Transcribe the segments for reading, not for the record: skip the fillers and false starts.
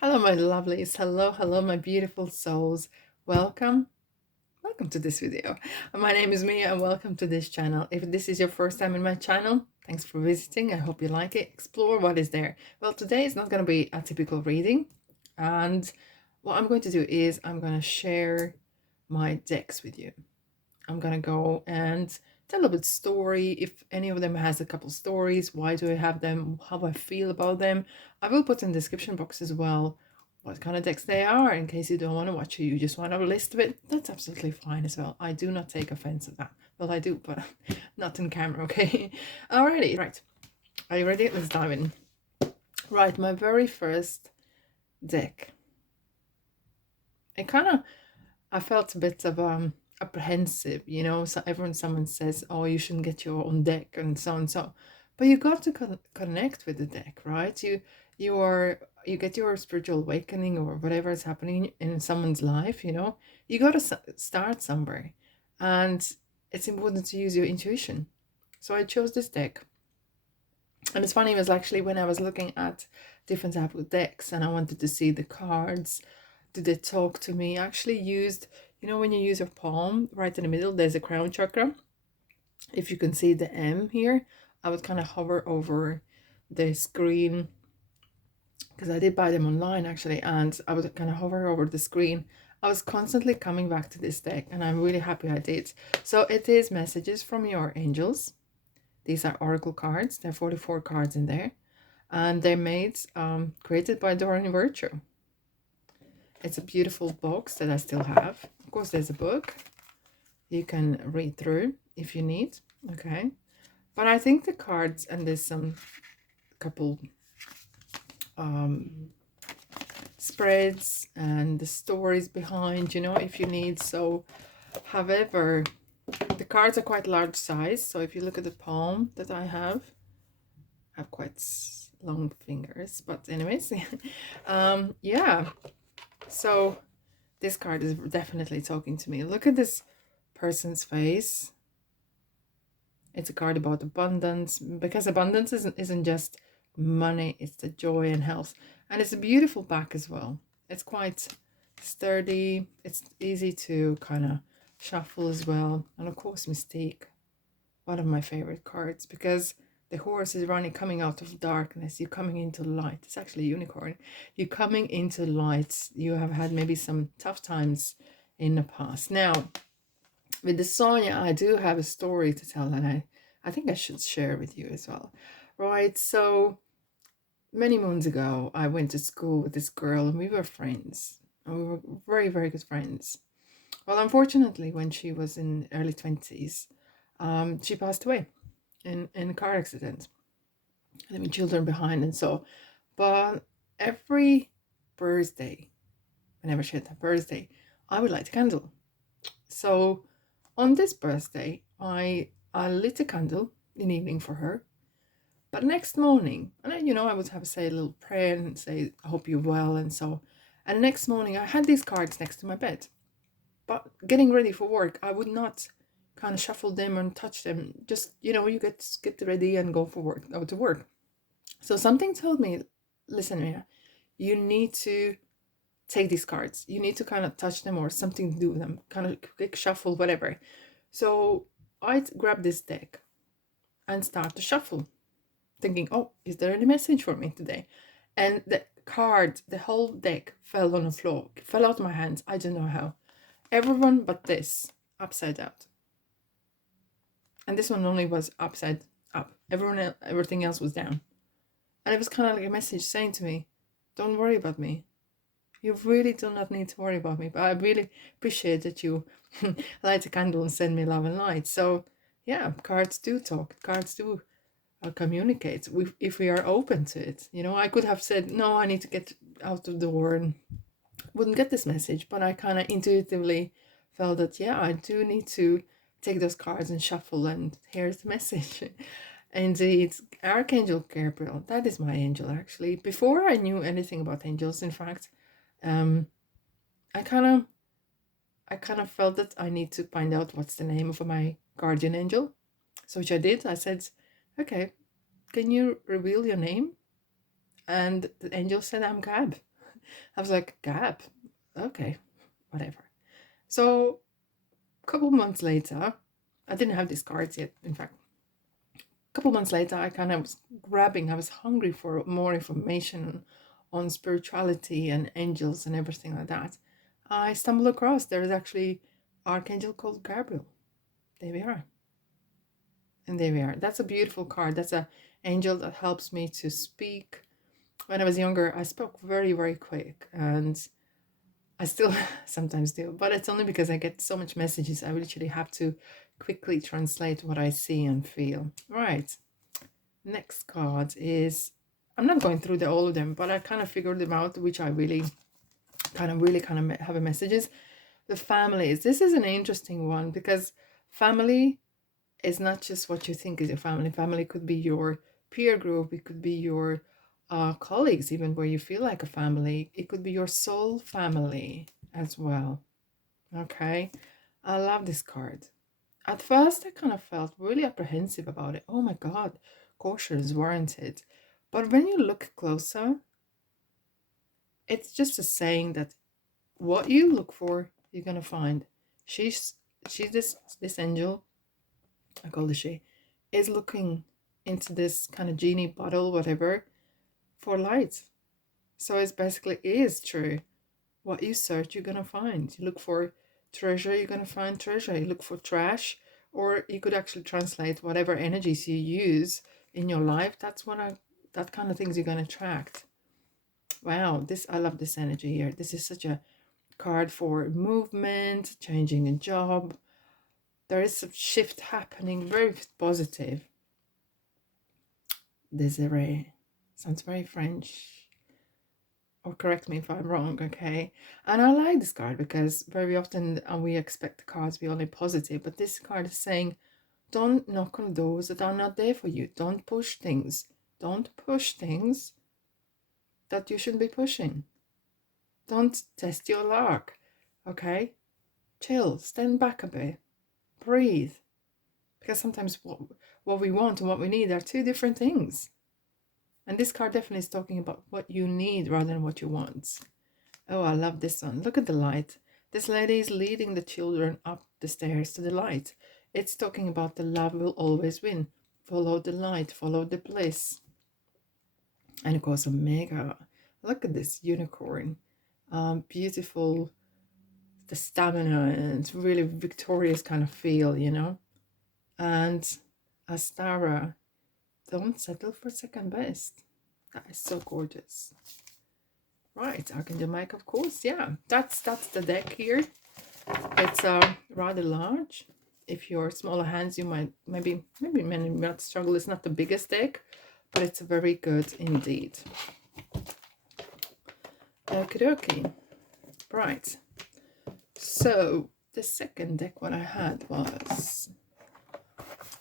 Hello, my lovelies. Hello, my beautiful souls. Welcome. Welcome to this video. My name is Mia and welcome to this channel. If this is your first time in my channel, thanks for visiting. I hope you like it. Explore what is there. Well, today is not going to be a typical reading. And what I'm going to do is I'm going to share my decks with you. I'm going to go and tell a bit story. If any of them has a couple stories, why do I have them, how I feel about them. I will put in the description box as well what kind of decks they are in case you don't want to watch it, you just want a list of it. That's absolutely fine as well. I do not take offense of that. Well, I do, but not in camera, okay? Alrighty, right. Are you ready? Let's dive in. Right, my very first deck. I felt a bit of apprehensive, you know. So someone says, oh, you shouldn't get your own deck and so and so, but you got to connect with the deck, right? You get your spiritual awakening or whatever is happening in someone's life, you know. You got to start somewhere, and it's important to use your intuition. So I chose this deck, and it's funny, it was actually when I was looking at different type of decks and I wanted to see the cards, did they talk to me? I actually used, you know, when you use your palm, right in the middle, there's a crown chakra. If you can see the M here, I would kind of hover over the screen, because I did buy them online actually, and I would kind of hover over the screen. I was constantly coming back to this deck, and I'm really happy I did. So it is messages from your angels. These are oracle cards. There are 44 cards in there, and they're made, created by Doreen Virtue. It's a beautiful box that I still have. Of course, there's a book you can read through if you need. Okay, but I think the cards, and there's some couple spreads and the stories behind, you know, if you need. So, however, the cards are quite large size. So if you look at the palm that I have quite long fingers, but anyways, yeah. So this card is definitely talking to me. Look at this person's face. It's a card about abundance, because abundance isn't just money, it's the joy and health. And it's a beautiful back as well. It's quite sturdy. It's easy to kind of shuffle as well. And of course, Mystique, one of my favorite cards, because the horse is running, coming out of darkness. You're coming into light. It's actually a unicorn. You're coming into light. You have had maybe some tough times in the past. Now, with the Sonia, I do have a story to tell, and I think I should share with you as well. Right, so many moons ago, I went to school with this girl, and we were friends. And we were very, very good friends. Well, unfortunately, when she was in early 20s, she passed away in a car accident, leaving children behind and so. But every birthday, whenever she had her birthday, I would light a candle. So on this birthday, I lit a candle in the evening for her. But next morning, and I would have say a little prayer and say, I hope you're well and so. And next morning, I had these cards next to my bed. But getting ready for work, I would not kind of shuffle them and touch them. Just, you get ready and go to work. So something told me, listen, Mia, you need to take these cards. You need to kind of touch them or something to do with them, kind of quick shuffle, whatever. So I grabbed this deck and start to shuffle, thinking, oh, is there any message for me today? And the card, the whole deck fell on the floor, fell out of my hands. I don't know how. Everyone but this, upside out. And this one only was upside up. Everything else was down. And it was kind of like a message saying to me, don't worry about me. You really do not need to worry about me. But I really appreciate that you light a candle and send me love and light. So yeah, cards do talk. Cards do communicate if we are open to it. I could have said, no, I need to get out of the door and wouldn't get this message. But I kind of intuitively felt that, yeah, I do need to take those cards and shuffle, and here's the message. Indeed, Archangel Gabriel, that is my angel actually. Before I knew anything about angels, in fact, I kind of felt that I need to find out what's the name of my guardian angel. So which I did. I said, okay, can you reveal your name? And the angel said, I'm Gab. I was like, gap? Okay, whatever. So a couple months later, I didn't have these cards yet, in fact. A couple months later, I kind of was I was hungry for more information on spirituality and angels and everything like that. I stumbled across there is actually Archangel called Gabriel. There we are. And there we are. That's a beautiful card. That's an angel that helps me to speak. When I was younger, I spoke very, very quick, and I still sometimes do, but it's only because I get so much messages. I literally have to quickly translate what I see and feel. Right. Next card is, I'm not going through all of them, but I kind of figured them out, which I really kind of have a messages. The families. This is an interesting one because family is not just what you think is your family. Family could be your peer group. It could be your colleagues, even where you feel like a family. It could be your soul family as well. Okay. I love this card. At first, I kind of felt really apprehensive about it. Oh my God, caution is warranted. But when you look closer, it's just a saying that what you look for, you're gonna find. She's this angel, I call it she, is looking into this kind of genie bottle, whatever, for light. So it's basically is true. What you search, you're gonna find. You look for treasure, you're gonna find treasure. You look for trash, or you could actually translate whatever energies you use in your life. That kind of things you're gonna attract. Wow, I love this energy here. This is such a card for movement, changing a job. There is a shift happening, very positive. Desiree sounds very French. Or correct me if I'm wrong, okay? And I like this card because very often we expect the cards to be only positive, but this card is saying, don't knock on doors that are not there for you. Don't push things. Don't push things that you shouldn't be pushing. Don't test your luck, okay? Chill, stand back a bit, breathe. Because sometimes what we want and what we need are two different things. And this card definitely is talking about what you need rather than what you want. Oh, I love this one. Look at the light. This lady is leading the children up the stairs to the light. It's talking about the love will always win. Follow the light, follow the bliss. And of course, Omega. Look at this unicorn. Beautiful, the stamina, and it's really victorious kind of feel, you know. And Astara, don't settle for second best. That is so gorgeous. Right, Archangel Mike, of course. Yeah, that's the deck here. It's rather large. If you're smaller hands, you might maybe not struggle. It's not the biggest deck, but it's very good indeed. Okie dokie. Right. So the second deck what I had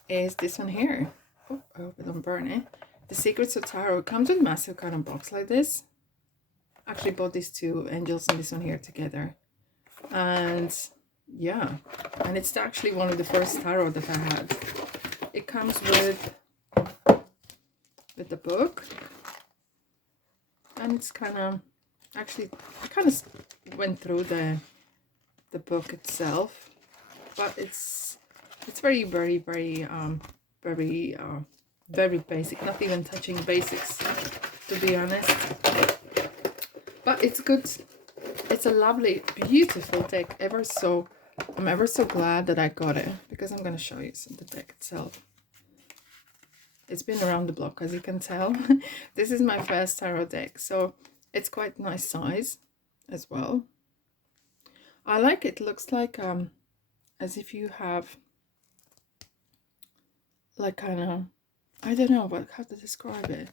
is this one here. Oh, I hope I don't burn it. The Secrets of Tarot. It comes with a massive kind of box like this. Actually bought these two angels and this one here together. And yeah, and it's actually one of the first tarot that I had. It comes with the book. And it's kind of, actually, I kind of went through the book itself. But it's very, very, very, very basic. Not even touching basics, to be honest. But it's good. It's a lovely, beautiful deck. I'm ever so glad that I got it, because I'm going to show you the deck itself. It's been around the block, as you can tell. This is my first tarot deck, so it's quite nice size as well. I like it. It looks like as if you have like kind of, I don't know how to describe it.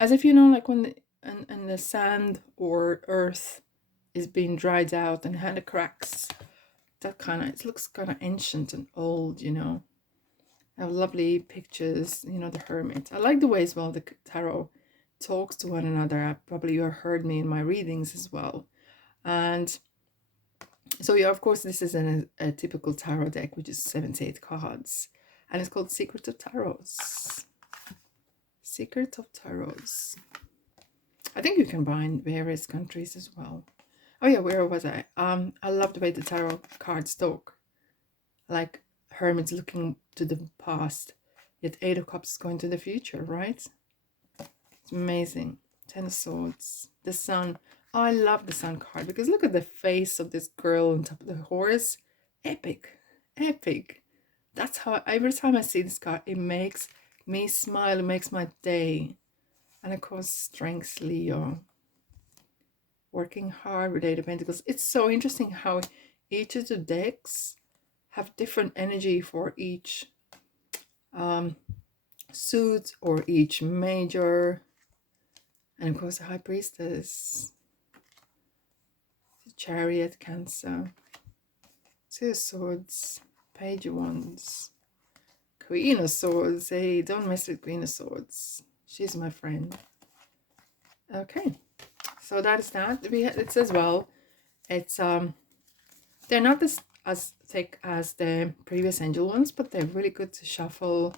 As if, you know, like when the sand or earth is being dried out and had the cracks. That kind of, it looks kind of ancient and old, you know. I have lovely pictures, you know, the hermit. I like the way as well the tarot talks to one another. Probably you have heard me in my readings as well. And so yeah, of course, this is a typical tarot deck, which is 78 cards. And it's called Secret of Tarots. Secret of Tarots. I think you can buy in various countries as well. Oh yeah, where was I? I love the way the tarot cards talk. Like hermits looking to the past, yet Eight of Cups going to the future, right? It's amazing. Ten of Swords, the Sun. Oh, I love the Sun card because look at the face of this girl on top of the horse. Epic, epic. That's how every time I see this card, it makes me smile. It makes my day. And of course, Strength, Leo. Working hard with Eight of Pentacles. It's so interesting how each of the decks have different energy for each suit or each major. And of course, the High Priestess. The Chariot, Cancer. Two of Swords. Page of Wands. Queen of Swords. Hey, don't mess with Queen of Swords. She's my friend. Okay. So that is that. It says, well, it's they're not as thick as the previous angel ones, but they're really good to shuffle.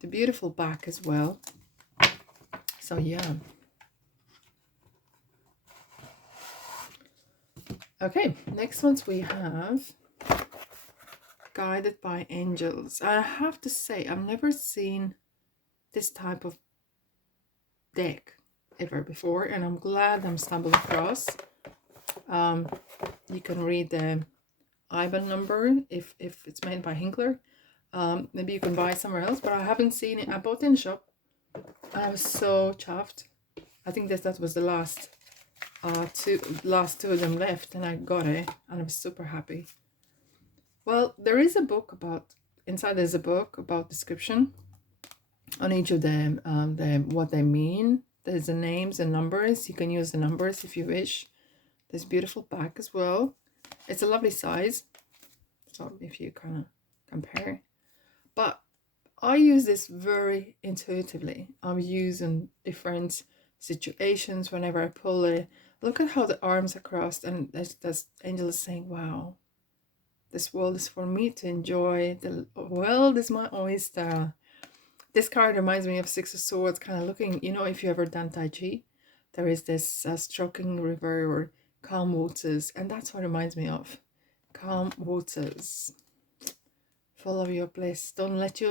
The beautiful back as well. So yeah. Okay, next ones we have Guided by Angels. I have to say, I've never seen this type of deck ever before, and I'm glad I'm stumbled across. You can read the IBAN number if it's made by Hinkler. Maybe you can buy it somewhere else, but I haven't seen it. I bought it in the shop. I was so chuffed. I think that was the last two of them left, and I got it, and I was super happy. Well, there is a book inside there's a book about description on each of them, what they mean. There's the names and numbers. You can use the numbers if you wish. There's beautiful back as well. It's a lovely size. So if you kind of compare. But I use this very intuitively. I'm using different situations whenever I pull it. Look at how the arms are crossed, and this angel is saying, wow, this world is for me to enjoy. The world is my oyster. This card reminds me of Six of Swords, kind of looking, you know, if you ever done Tai Chi, there is this stroking river or calm waters, and that's what it reminds me of. Calm waters. Follow your bliss. Don't let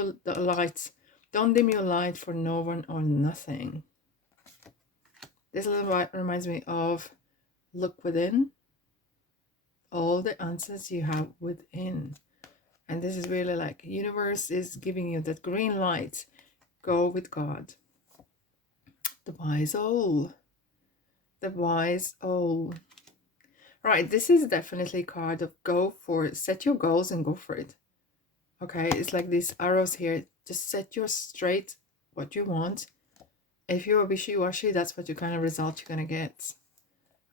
don't dim your light for no one or nothing. This little reminds me of look within. All the answers you have within. And this is really like universe is giving you that green light. Go with God. The wise owl. The wise owl. Right, this is definitely a card of go for it. Set your goals and go for it. Okay, it's like these arrows here. Just set your straight what you want. If you're wishy-washy, that's what kind of result you're going to get.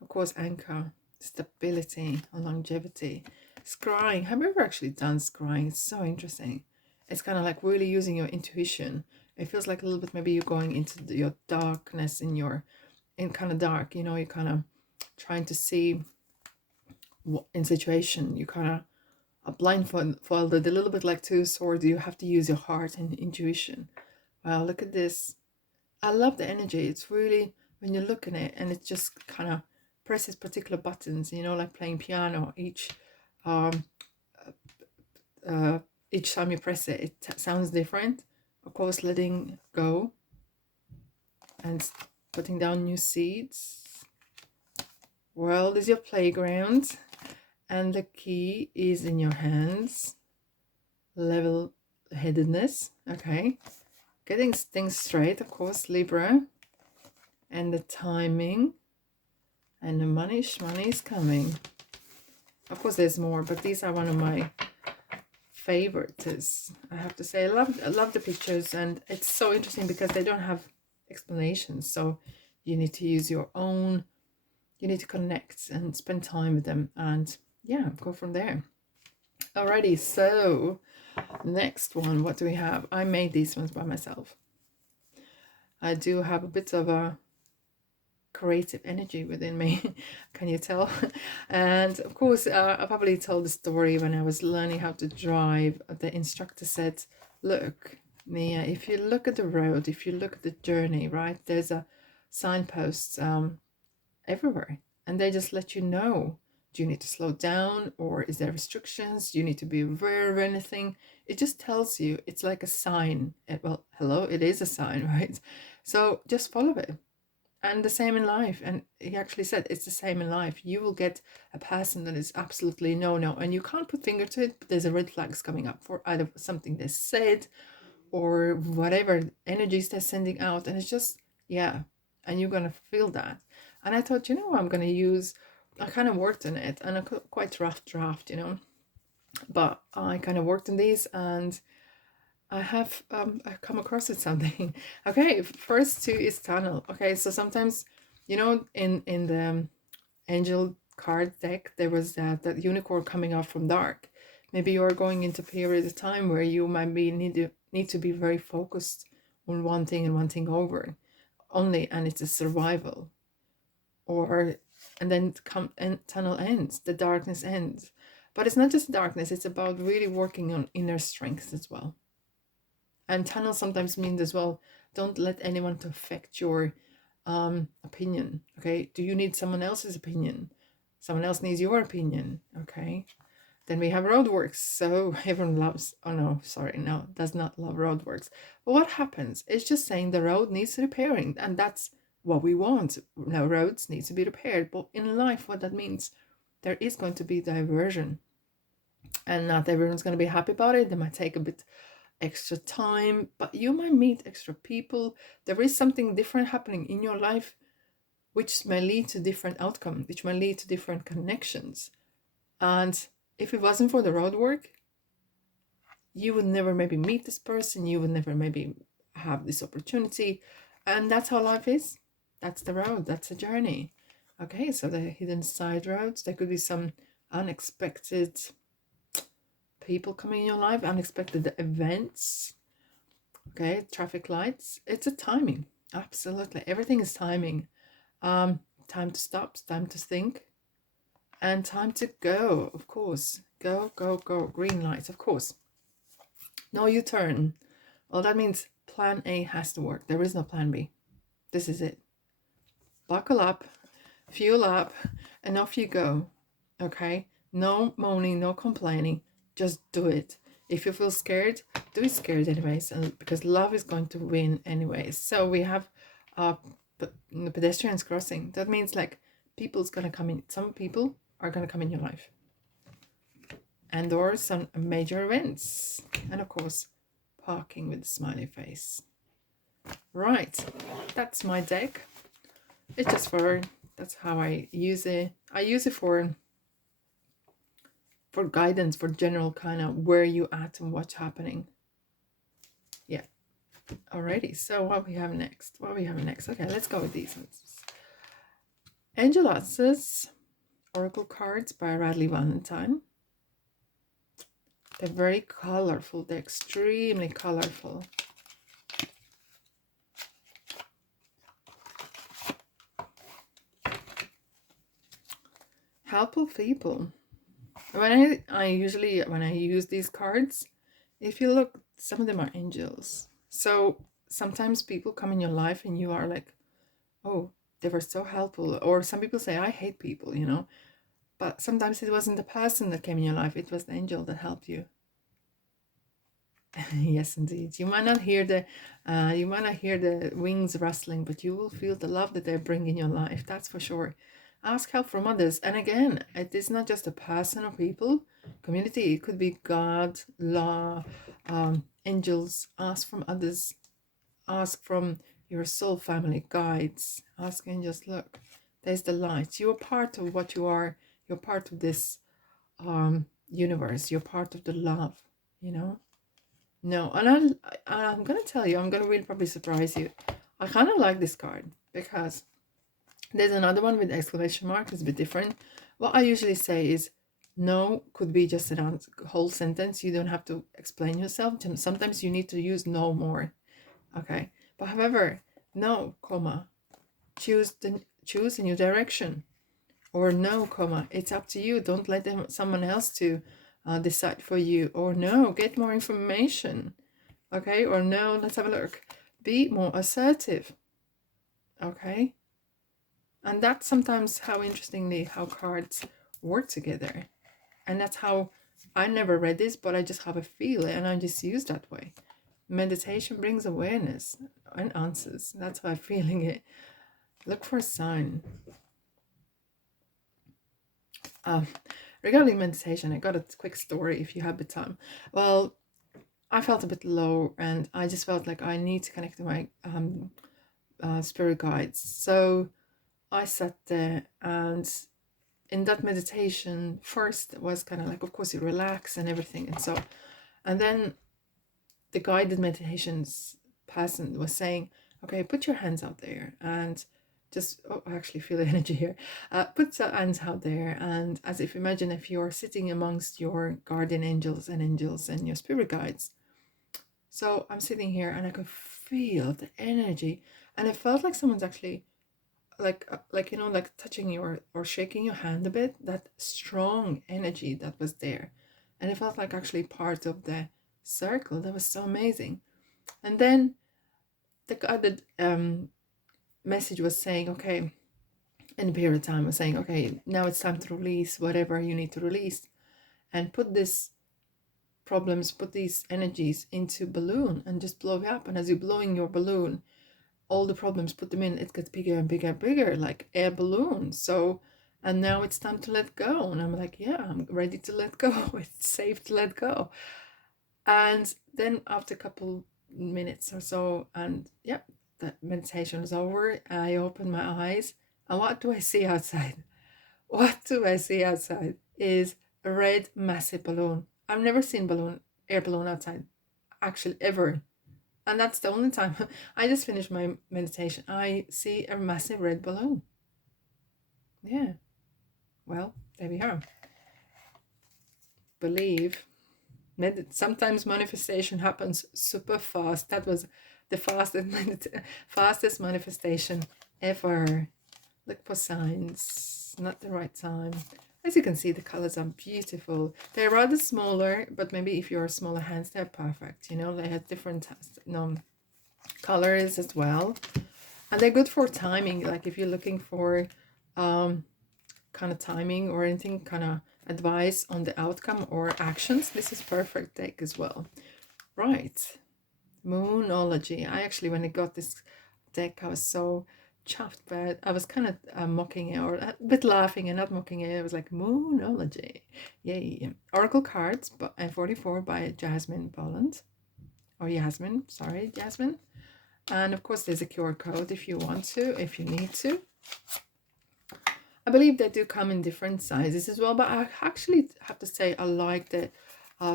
Of course, anchor, stability, and longevity. Scrying. Have you ever actually done scrying? It's so interesting. It's kind of like really using your intuition. It feels like a little bit maybe you're going into your darkness in kind of dark, you know, you're kind of trying to see what in situation. You kind of are blindfolded, a little bit like Two Swords. You have to use your heart and intuition. Wow, look at this. I love the energy. It's really, when you look at it, and it just kind of presses particular buttons, you know, like playing piano. Each time you press it, it sounds different. Of course, letting go and putting down new seeds. World is your playground, and the key is in your hands. Level-headedness, okay. Getting things straight, of course, Libra. And the timing. And the money is coming. Of course, there's more, but these are one of my favorites, I have to say. I love the pictures, and it's so interesting because they don't have explanations. So you need to use your own, you need to connect and spend time with them, and yeah, go from there. Alrighty, so next one, what do we have? I made these ones by myself. I do have a bit of a creative energy within me, can you tell? And of course, I probably told the story when I was learning how to drive. The instructor said, look, Mia, if you look at the road, if you look at the journey, right, there's a signposts everywhere, and they just let you know. Do you need to slow down, or is there restrictions? Do you need to be aware of anything? It just tells you. It's like a sign. Well, hello, it is a sign, right? So just follow it. And the same in life. And he actually said it's the same in life. You will get a person that is absolutely no, and you can't put finger to it, but there's a red flags coming up for either something they said or whatever energies they're sending out. And it's just, yeah, and you're going to feel that. And I thought, I'm going to use, I kind of worked on it, and a quite rough draft, but I kind of worked on these, and I have I come across with something. Okay, first two is tunnel. Okay, so sometimes, in the angel card deck, there was that unicorn coming out from dark. Maybe you're going into a period of time where you might be need to be very focused on one thing and one thing over only, and it's a survival. And then tunnel ends, the darkness ends. But it's not just darkness, it's about really working on inner strength as well. And tunnel sometimes means as well, don't let anyone to affect your opinion. Okay, do you need someone else's opinion? Someone else needs your opinion. Okay, then we have roadworks. So everyone loves, does not love roadworks. But what happens? It's just saying the road needs repairing, and that's what we want. Now roads need to be repaired. But in life, what that means, there is going to be diversion, and not everyone's going to be happy about it. They might take a bit extra time, but you might meet extra people. There is something different happening in your life, which may lead to different outcome, which may lead to different connections. And if it wasn't for the road work, you would never maybe meet this person, you would never maybe have this opportunity. And that's how life is. That's the road, that's the journey. Okay, so the hidden side roads, there could be some unexpected people coming in your life, unexpected events. Okay, traffic lights. It's a timing. Absolutely, everything is timing. Time to stop, time to think, and time to go. Of course, go. Green lights, of course. No U-turn. Well, that means plan A has to work. There is no plan B. This is it. Buckle up, fuel up, and off you go. Okay, no moaning, no complaining. Just do it. If you feel scared, do it scared anyways, and because love is going to win anyways. So we have the pedestrians crossing. That means like people's gonna come in. Some people are gonna come in your life, and or some major events, and of course, parking with a smiley face. Right, that's my deck. It's just that's how I use it. I use it for guidance, for general kind of where you at and what's happening. Yeah. Alrighty, so what we have next? Okay, let's go with these ones. Angel Answers, Oracle cards by Radleigh Valentine. They're very colorful. They're extremely colorful. Helpful people. When I use these cards, if you look, some of them are angels. So sometimes people come in your life and you are like, oh, they were so helpful. Or some people say, I hate people, But sometimes it wasn't the person that came in your life, it was the angel that helped you. Yes, indeed. You might not hear the wings rustling, but you will feel the love that they bring in your life. That's for sure. Ask help from others. And again, it is not just a person or people, community. It could be God, law, angels. Ask from others. Ask from your soul family, guides. Ask angels, look, there's the light. You're part of what you are. You're part of this universe. You're part of the love, No, and I'm going to tell you, I'm going to really probably surprise you. I kind of like this card because there's another one with exclamation mark. It's a bit different. What I usually say is no could be just a whole sentence. You don't have to explain yourself. Sometimes you need to use no more. Okay. But however, no, comma, choose a new direction. Or no, comma, it's up to you. Don't let someone else to decide for you. Or no, get more information. Okay. Or no, let's have a look. Be more assertive. Okay. And that's sometimes how interestingly how cards work together. And that's how I never read this, but I just have a feel and I just use that way. Meditation brings awareness and answers. That's how I'm feeling it. Look for a sign. Regarding meditation, I got a quick story if you have the time. Well, I felt a bit low and I just felt like I need to connect to my spirit guides. So I sat there, and in that meditation, first it was kind of like, of course, you relax and everything. And then the guided meditations person was saying, okay, put your hands out there and just, oh, I actually feel the energy here. Put your hands out there, and as if imagine if you're sitting amongst your guardian angels and your spirit guides. So I'm sitting here and I could feel the energy, and it felt like someone's actually like like touching your or shaking your hand a bit. That strong energy that was there, and it felt like actually part of the circle. That was so amazing. And then the guided message was saying, okay, in a period of time was saying, okay, now it's time to release whatever you need to release, and put this problems, put these energies into balloon and just blow it up. And as you're blowing your balloon, all the problems, put them in, it gets bigger and bigger and bigger, like air balloon. So, and now it's time to let go. And I'm like, yeah, I'm ready to let go. It's safe to let go. And then after a couple minutes or so, and yep, that meditation is over, I open my eyes, and what do I see outside? What do I see outside is a red massive balloon. I've never seen air balloon outside, actually, ever. And that's the only time. I just finished my meditation. I see a massive red balloon. Yeah. Well, there we are. Believe. Sometimes manifestation happens super fast. That was the fastest manifestation ever. Look for signs. Not the right time. As you can see, the colors are beautiful. They're rather smaller, but maybe if you're smaller hands, they're perfect. You know, they have different colors as well. And they're good for timing. Like if you're looking for kind of timing or anything, kind of advice on the outcome or actions, this is perfect deck as well. Right. Moonology. I actually, when I got this deck, I was so chuffed, but I was kind of mocking it, or a bit laughing and not mocking it. I was like, Moonology. Yay. Oracle cards, 44 by Jasmine Boland. Or Yasmin, sorry, Yasmin. And of course, there's a QR code if you want to, if you need to. I believe they do come in different sizes as well, but I actually have to say I like that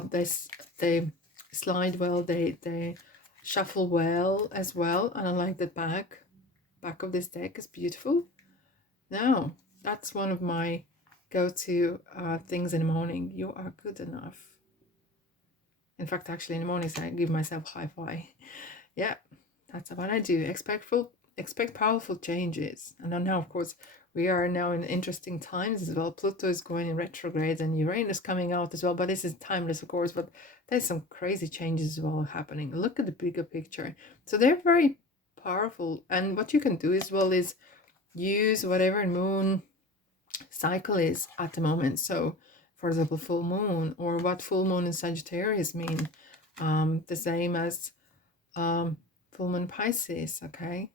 they slide well, they shuffle well as well, and I like the back of this deck is beautiful. Now, that's one of my go-to things in the morning. You are good enough. In fact, actually, in the mornings I give myself high five. Yeah, that's what I do. Expect powerful changes. And then now, of course, we are now in interesting times as well. Pluto is going in retrograde and Uranus coming out as well. But this is timeless, of course. But there's some crazy changes as well happening. Look at the bigger picture. So they're very powerful. And what you can do as well is use whatever moon cycle is at the moment. So, for example, full moon, or what full moon in Sagittarius mean. The same as full moon Pisces, okay?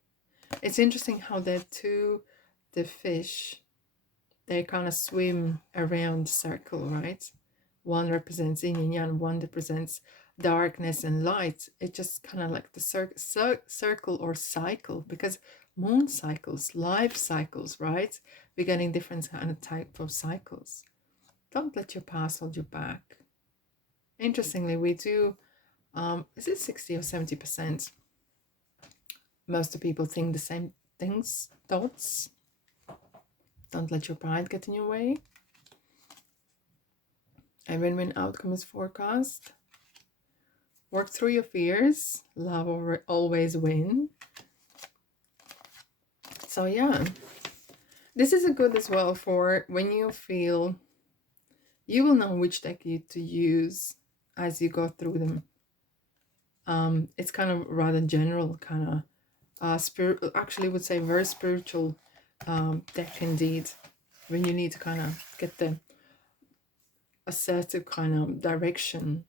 It's interesting how the fish, they kind of swim around the circle, right? One represents yin and yang, one represents darkness and light. It's just kind of like the circle or cycle, because moon cycles, life cycles, right? We're getting different kind of type of cycles. Don't let your past hold you back. Interestingly, we do, is it 60 or 70%? Most of people think the same thoughts. Don't let your pride get in your way. A win-win outcome is forecast. Work through your fears. Love will always win. So yeah, this is a good as well for when you feel, you will know which deck to use as you go through them. It's kind of rather general kind of Actually would say very spiritual deck indeed, when you need to kind of get the assertive kind of direction.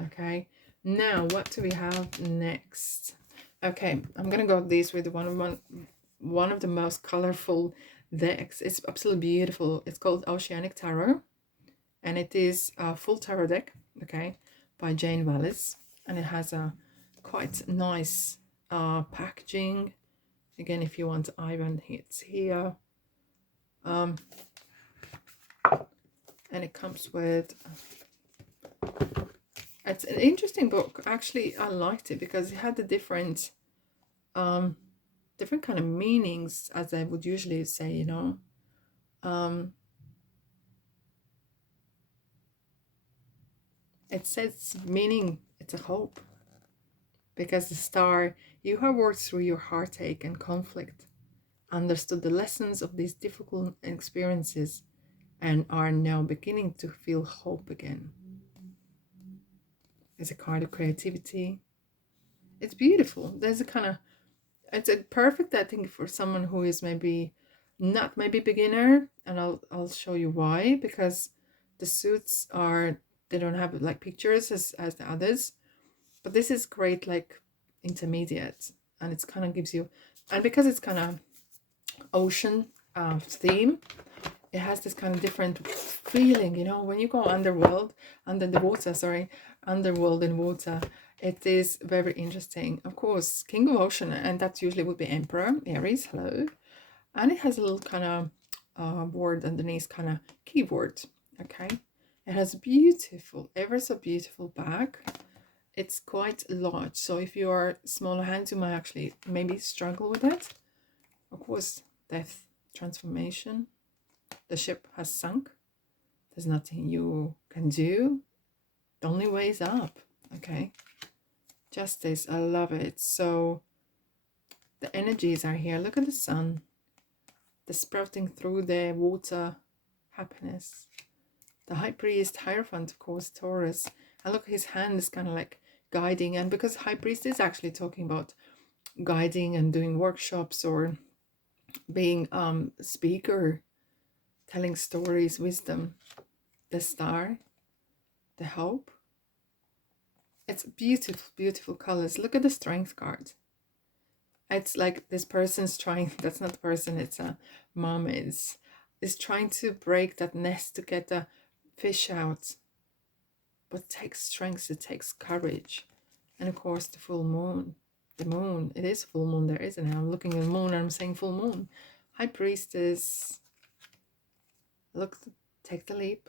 Okay, now what do we have next? Okay, I'm gonna go this with one of the most colorful decks. It's absolutely beautiful. It's called Oceanic Tarot, and it is a full tarot deck, okay, by Jayne Wallace, and it has a quite nice packaging. Again, if you want Ivan, it's here. And it comes with, it's an interesting book. Actually, I liked it because it had the different different kind of meanings, as I would usually say, you know. It says meaning, it's a hope, because the star, you have worked through your heartache and conflict, understood the lessons of these difficult experiences, and are now beginning to feel hope again. It's a card of creativity. It's beautiful. There's a kind of, it's a perfect, I think, for someone who is maybe not maybe beginner, and I'll show you why. Because the suits are, they don't have like pictures as the others, but this is great, like intermediate, and it's kind of gives you, and because it's kind of ocean theme, it has this kind of different feeling, you know, when you go underworld, under the water, sorry, underworld in water. It is very interesting. Of course, King of Ocean, and that usually would be Emperor, Aries, hello. And it has a little kind of word underneath, kind of keyword, okay? It has beautiful, ever so beautiful back. It's quite large, so if you are smaller hands, you might actually maybe struggle with it. Of course, death, transformation. The ship has sunk. There's nothing you can do. The only way is up, okay? Justice, I love it. So the energies are here. Look at the sun, the sprouting through the water, happiness. The High Priest, Hierophant, of course, Taurus. And look, his hand is kind of like guiding. And because High Priest is actually talking about guiding and doing workshops, or being speaker, telling stories, wisdom. The Star, the Hope. It's beautiful, beautiful colors. Look at the Strength card. It's like this person's trying, that's not the person, it's a mom is trying to break that nest to get the fish out. But it takes strength, it takes courage. And of course the full moon. The moon, it is full moon there, isn't it? I'm looking at the moon and I'm saying full moon. High Priestess. Look, take the leap.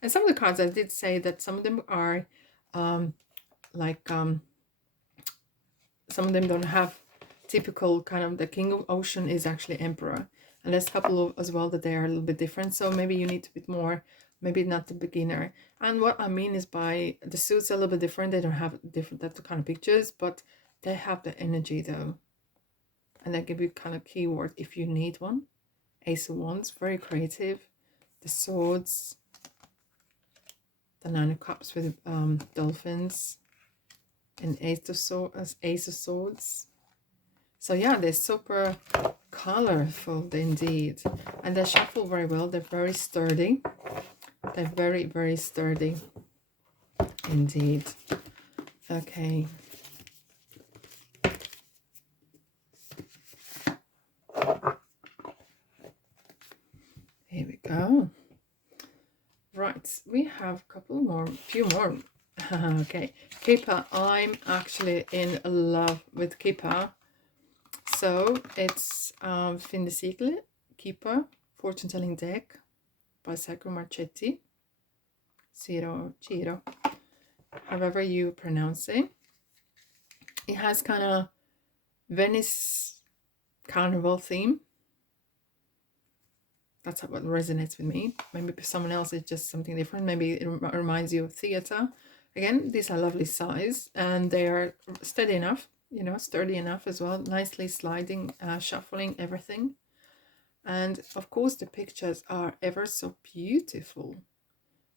And some of the cards, I did say that some of them are some of them don't have typical kind of, the King of Ocean is actually Emperor. And there's a couple of as well that they are a little bit different. So maybe you need to be more, maybe not the beginner. And what I mean is, by the suits are a little bit different. They don't have different that kind of pictures, but they have the energy though. And they give you kind of keyword if you need one. Ace of Wands, very creative. The Swords. The Nine of Cups with dolphins. And Ace of Swords. So yeah, they're super colorful indeed. And they shuffle very well. They're very sturdy. They're very, very sturdy indeed. Okay. Here we go. Right, we have a couple more, few more. Okay, Kipper. I'm actually in love with Kipper. So it's fin de Siecle, Kipper, fortune telling deck by Siecle Marchetti. Ciro, however you pronounce it. It has kind of Venice carnival theme. That's what resonates with me. Maybe for someone else it's just something different. Maybe it reminds you of theater. Again, these are lovely size, and they are steady enough, you know, sturdy enough as well. Nicely sliding, shuffling, everything. And of course the pictures are ever so beautiful.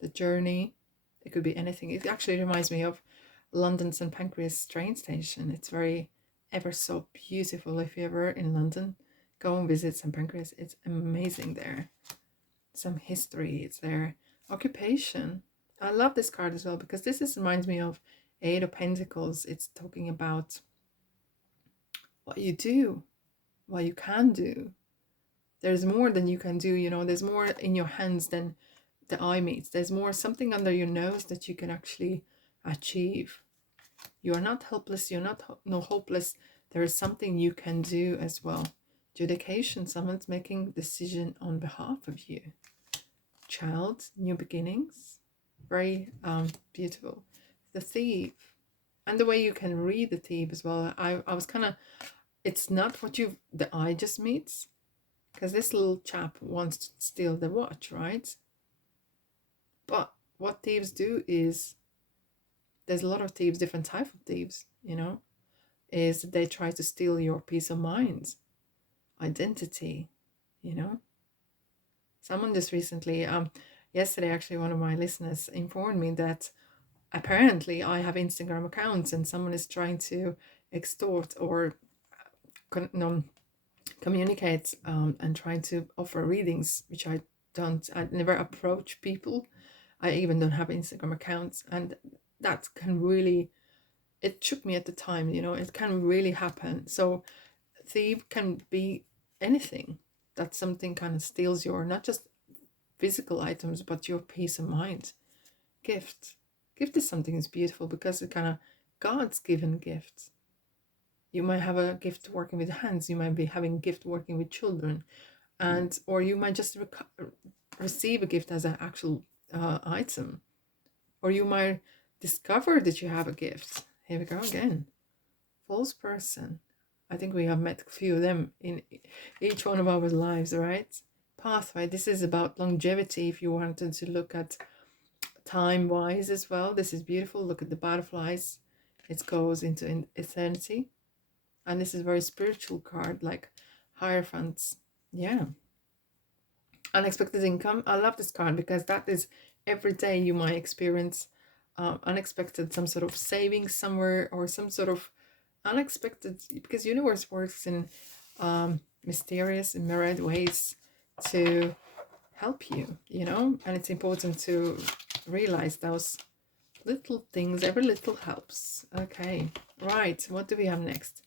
The journey, it could be anything. It actually reminds me of London St Pancras train station. It's very ever so beautiful. If you're ever in London, go and visit St Pancras. It's amazing there. Some history, it's their occupation. I love this card as well because reminds me of Eight of Pentacles. It's talking about what you do, what you can do. There's more than you can do, you know, there's more in your hands than the eye meets. There's more, something under your nose that you can actually achieve. You are not helpless, you're not hopeless. There is something you can do as well. Judication, someone's making a decision on behalf of you. Child, new beginnings, very beautiful. The Thief, and the way you can read the Thief as well. I was kind of, it's not what the eye just meets, because this little chap wants to steal the watch, right? But what thieves do is, there's a lot of thieves, different type of thieves, you know, is they try to steal your peace of mind, identity, you know. Someone just recently, yesterday actually, one of my listeners informed me that apparently I have Instagram accounts and someone is trying to extort or communicate and trying to offer readings, which I don't. I never approach people. I even don't have Instagram accounts, and that can really, it shook me at the time, you know. It can really happen. So thief can be anything that something kind of steals your, not just physical items, but your peace of mind. Gift is something that's beautiful because it kind of God's given gift. You might have a gift working with hands, you might be having a gift working with children, and or you might just receive a gift as an actual item, or you might discover that you have a gift. Here we go again. False person. I think we have met a few of them in each one of our lives, right? Pathway. This is about longevity. If you wanted to look at time wise as well, this is beautiful. Look at the butterflies. It goes into eternity. And this is a very spiritual card, like Hierophants. Yeah. Unexpected income. I love this card because that is every day you might experience unexpected, some sort of savings somewhere, or some sort of unexpected, because universe works in mysterious and myriad ways to help you, you know. And it's important to realize those little things. Every little helps. Okay, right, what do we have next?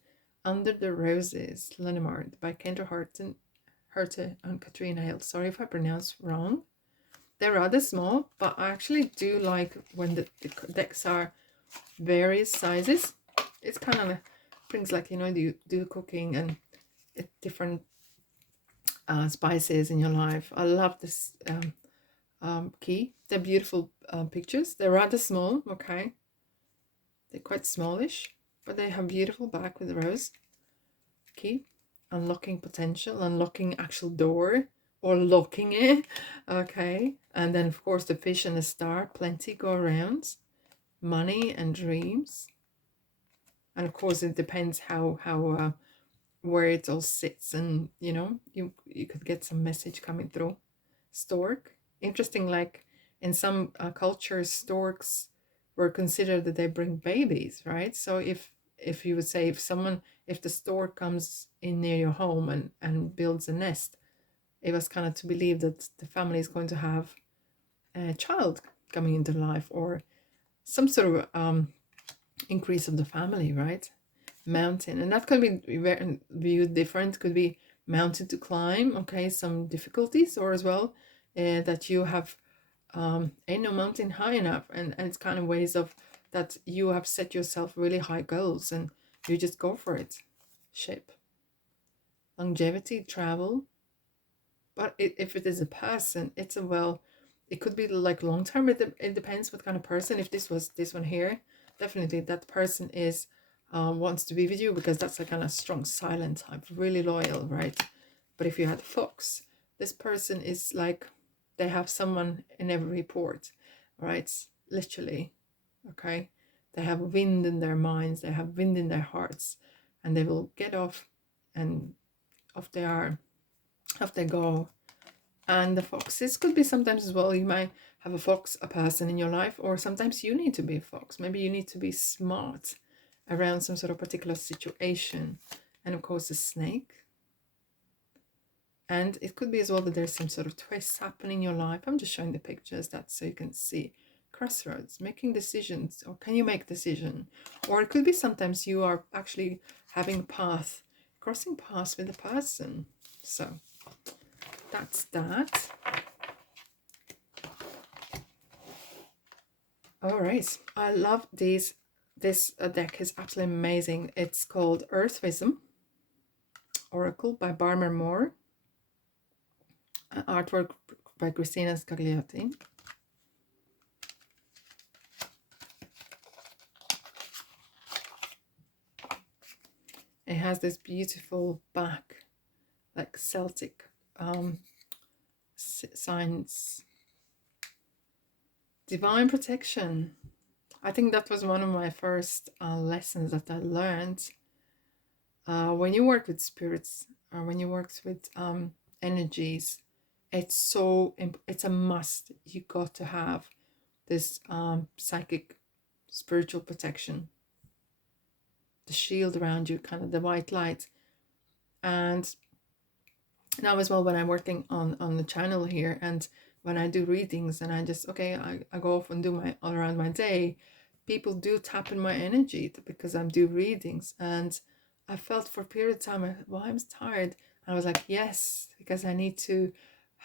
Under the Roses, Lenormand by Kendra, Hurteau and Katrina Hill. Sorry if I pronounce wrong. They're rather small, but I actually do like when the decks are various sizes. It's kind of brings, like, you know, you do cooking and different spices in your life. I love this key. They're beautiful pictures. They're rather small, okay. They're quite smallish, but they have beautiful back with the rose. Key. Unlocking potential, unlocking actual door, or locking it, okay. And then of course the fish and the star, plenty go around, money and dreams. And of course it depends how where it all sits, and you know, you could get some message coming through. Stork, interesting, like in some cultures, storks were considered that they bring babies, right? So if you would say, if the stork comes in near your home and builds a nest, it was kind of to believe that the family is going to have a child coming into life, or some sort of increase of the family, right? Mountain, and that could be viewed different. Could be mountain to climb, okay, some difficulties, or as well that you have ain't no mountain high enough, and it's kind of ways of that you have set yourself really high goals and you just go for it. Ship, longevity, travel. But if it is a person, it's a, well, it could be like long term. It depends what kind of person. If this was this one here, definitely that person is wants to be with you, because that's a kind of strong silent type, really loyal, right? But if you had fox, this person is like, they have someone in every port, right? Literally, okay? They have wind in their minds, they have wind in their hearts, and they will get off, and off they are, off they go. And the foxes could be sometimes as well, you might have a person in your life, or sometimes you need to be a fox. Maybe you need to be smart around some sort of particular situation. And of course, a snake. And it could be as well that there's some sort of twist happening in your life. I'm just showing the pictures, that's so you can see. Crossroads, making decisions, or can you make decision? Or it could be sometimes you are actually having a path, crossing paths with a person. So that's that. All right, I love these. This deck is absolutely amazing. It's called Earth Wisdom Oracle by Barbara Moore. Artwork by Cristina Scagliotti. It has this beautiful back, like Celtic signs. Divine protection. I think that was one of my first lessons that I learned. When you work with spirits, or when you work with energies, it's a must. You got to have this psychic spiritual protection, the shield around you, kind of the white light. And now as well, when I'm working on the channel here, and when I do readings, and I just I go off and do my all around my day, people do tap in my energy because I'm do readings. And I felt for a period of time, well, I'm tired. And I was like, yes, because I need to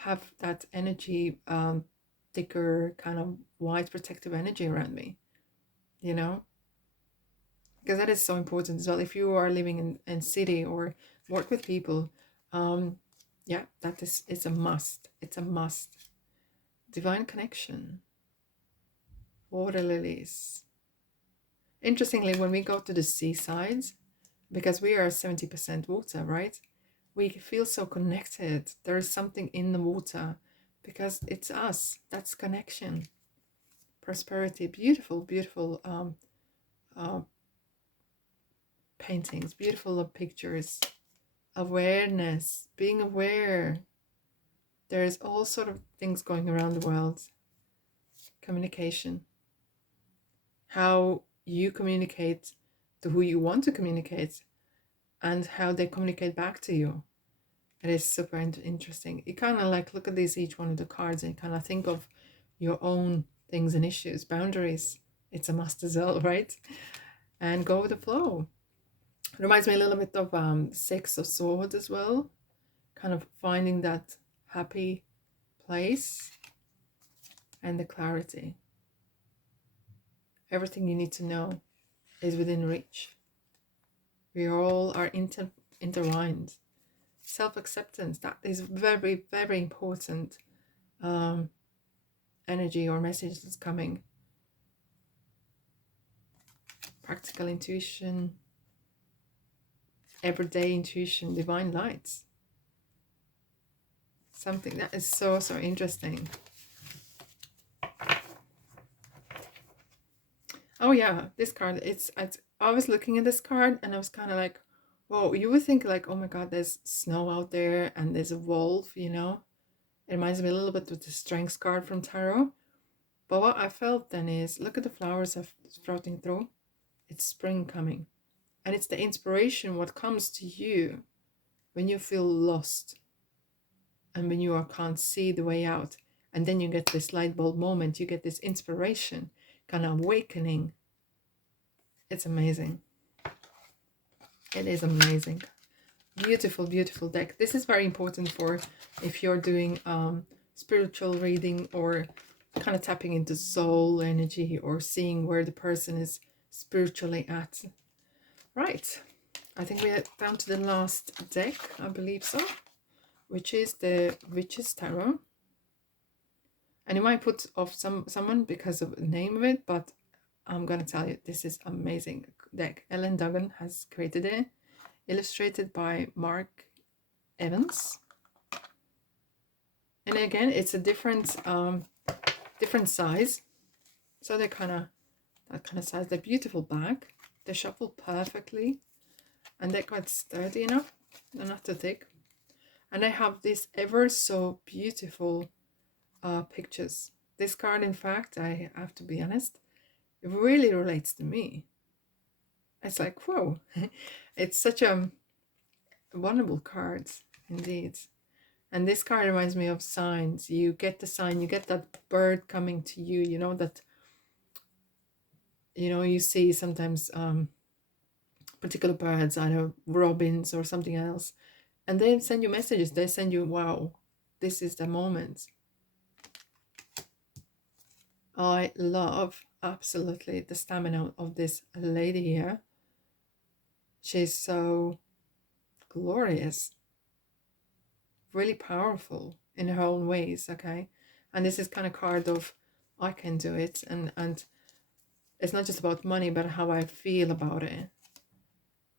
have that energy, thicker kind of white protective energy around me, you know, because that is so important as well. If you are living in city or work with people, yeah, it's a must. It's a must. Divine connection. Water lilies. Interestingly, when we go to the seasides, because we are 70% water, right? We feel so connected. There is something in the water because it's us. That's connection. Prosperity. Beautiful, beautiful paintings. Beautiful pictures. Awareness. Being aware. There's all sort of things going around the world. Communication. How you communicate to who you want to communicate, and how they communicate back to you. It is super interesting. You kind of like look at these, each one of the cards, and kind of think of your own things and issues, boundaries. It's a must as well, right? And go with the flow. It reminds me a little bit of Six of Swords as well. Kind of finding that happy place and the clarity. Everything you need to know is within reach. We all are intertwined. Self-acceptance, that is very, very important energy or message that's coming. Practical intuition, everyday intuition, divine lights. Something that is so, so interesting. Oh yeah, this card, I was looking at this card and I was kind of like, whoa, you would think like, oh my god, there's snow out there and there's a wolf, you know. It reminds me a little bit with the Strength card from Tarot. But what I felt then is, look at the flowers sprouting through. It's spring coming. And it's the inspiration, what comes to you when you feel lost. And when you can't see the way out. And then you get this light bulb moment. You get this inspiration, kind of awakening. It's amazing. It is amazing. Beautiful, beautiful deck. This is very important for if you're doing spiritual reading, or kind of tapping into soul energy, or seeing where the person is spiritually at. Right. I think we're down to the last deck. I believe so. Which is the Witch's Tarot. And you might put off someone because of the name of it, but I'm going to tell you, this is amazing deck. Ellen Dugan has created it. Illustrated by Mark Evans. And again, it's a different size. So they're that kind of size. They're beautiful back. They shuffle perfectly. And they're quite sturdy enough. They're not too thick. And I have these ever so beautiful pictures. This card, in fact, I have to be honest, it really relates to me. It's like, whoa. It's such a wonderful card indeed. And this card reminds me of signs. You get the sign, you get that bird coming to you, you know, that, you know, you see sometimes particular birds, either robins or something else, and they send you messages. They send you, wow, this is the moment. I love absolutely the stamina of this lady here. She's so glorious, really powerful in her own ways, okay? And this is kind of card of, I can do it, and it's not just about money, but how I feel about it.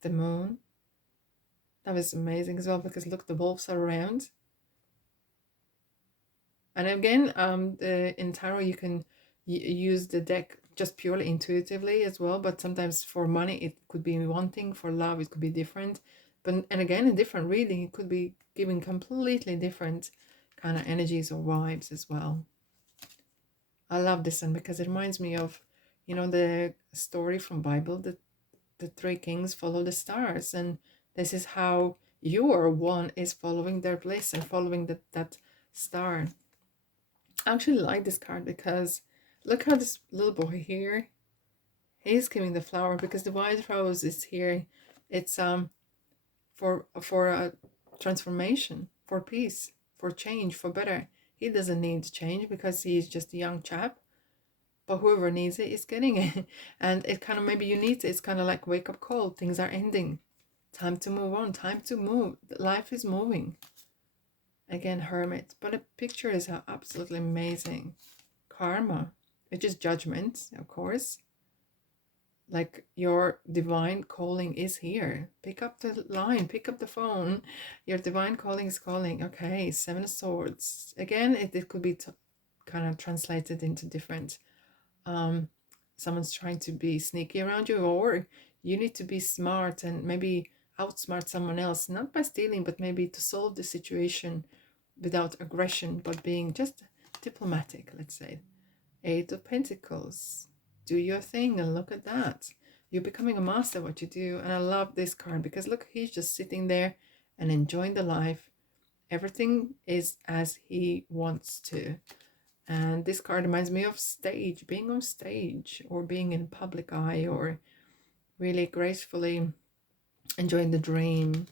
The moon, that was amazing as well, because look, the wolves are around. And again, in tarot, you can use the deck just purely intuitively as well, but sometimes for money it could be one thing, for love it could be different. But and again, in different reading, it could be giving completely different kind of energies or vibes as well. I love this one because it reminds me of, you know, the story from Bible, that the three kings follow the stars, and this is how your one is following their bliss and following that star. I actually like this card because look how this little boy here, he's giving the flower, because the white rose is here. It's for a transformation, for peace, for change, for better. He doesn't need change because he's just a young chap, but whoever needs it is getting it. And it kind of, maybe you need it. It's kind of like wake up call. Things are ending. Time to move on. Time to move. Life is moving. Again, hermit. But the picture is absolutely amazing. Karma, which is judgment, of course. Like your divine calling is here. Pick up the line, pick up the phone. Your divine calling is calling. Okay, Seven of Swords. Again, it could be kind of translated into different. Someone's trying to be sneaky around you, or you need to be smart and maybe outsmart someone else, not by stealing, but maybe to solve the situation without aggression, but being just diplomatic, let's say. Eight of Pentacles. Do your thing, and look at that. You're becoming a master at what you do. And I love this card because look, he's just sitting there and enjoying the life. Everything is as he wants to. And this card reminds me of stage, being on stage, or being in public eye, or really gracefully enjoying the dream.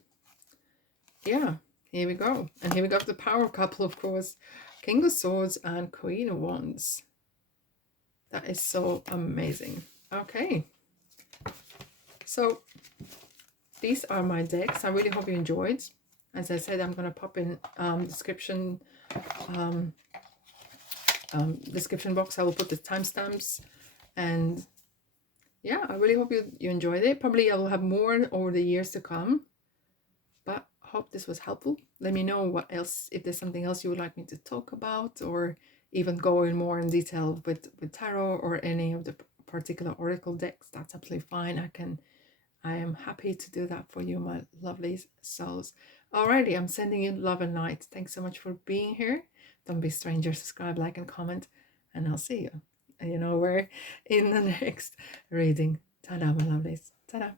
Yeah, here we go. And here we got the power couple, of course. King of Swords and Queen of Wands. That is so amazing. Okay. So these are my decks. I really hope you enjoyed. As I said, I'm going to pop in description box. I will put the timestamps, and yeah, I really hope you enjoyed it. Probably I will have more over the years to come, but hope this was helpful. Let me know what else, if there's something else you would like me to talk about, or even go in more in detail with tarot or any of the particular oracle decks. That's absolutely fine. I am happy to do that for you, my lovely souls. Alrighty, I'm sending you love and light. Thanks so much for being here. Don't be strangers. Subscribe, like, and comment, and I'll see you. You know where in the next reading. Ta-da, my lovelies. Ta-da.